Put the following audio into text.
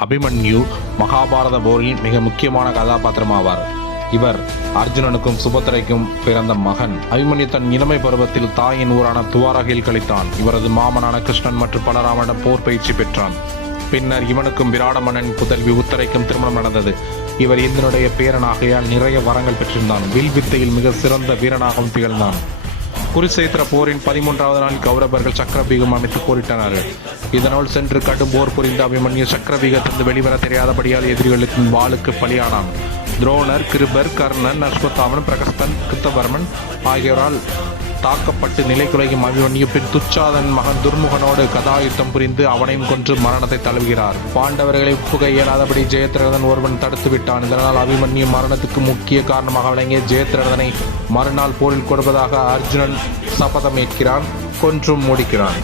அபிமன்யு மகாபாரத போரில் மிக முக்கியமான கதாபாத்திரமாவார். இவர் அர்ஜுனனுக்கும் சுபத்திரைக்கும் பிறந்த மகன். அபிமன்யு தன் இளமை பருவத்தில் தாயின் ஊரான துவாரகையில் கழித்தான். இவரது மாமனான கிருஷ்ணன் மற்றும் பலராமனிடம் போர் பயிற்சி பெற்றான். பின்னர் இவனுக்கும் விராட மன்னன் புதல்வி உத்தரைக்கும் திருமணம் நடந்தது. இவர் இந்திரனுடைய பேரனாகையால் நிறைய வரங்கள் பெற்றிருந்தான். வில் வித்தையில் மிக சிறந்த வீரனாகவும் திகழ்ந்தான். குருசேத்திர போரின் 13வது நாள் கௌரவர்கள் சக்கரபீகம் அமைத்து போரிட்டனர். இதனால் சென்று கடும் போர் புரிந்த அபிமன்யு சக்கரபீகத்திலிருந்து வெளிவர தெரியாதபடியால் எதிரிகளுக்கு வாளுக்கு பலியானான். துரோணர், கிருபர், கர்ணன், அஸ்வத்தாமன், பிரகஸ்தன், கிருத்தவர்மன் ஆகியோரால் தாக்கப்பட்டு நிலை குலையும் அபிமன்யு பின் துச்சாதன் மகன் துர்முகனோடு கதாயுத்தம் புரிந்து அவனையும் கொன்று மரணத்தை தழுவுகிறார். பாண்டவர்களை புக இயலாதபடி ஜெயத்ரதன் ஒருவன் தடுத்து விட்டான். இதனால் அபிமன்யு மரணத்துக்கு முக்கிய காரணமாக விளங்கிய ஜெயத்ரதனை மறுநாள் போரில் கொடுப்பதாக அர்ஜுனன் சபதமேற்கிறான். கொன்றும் முடிக்கிறான்.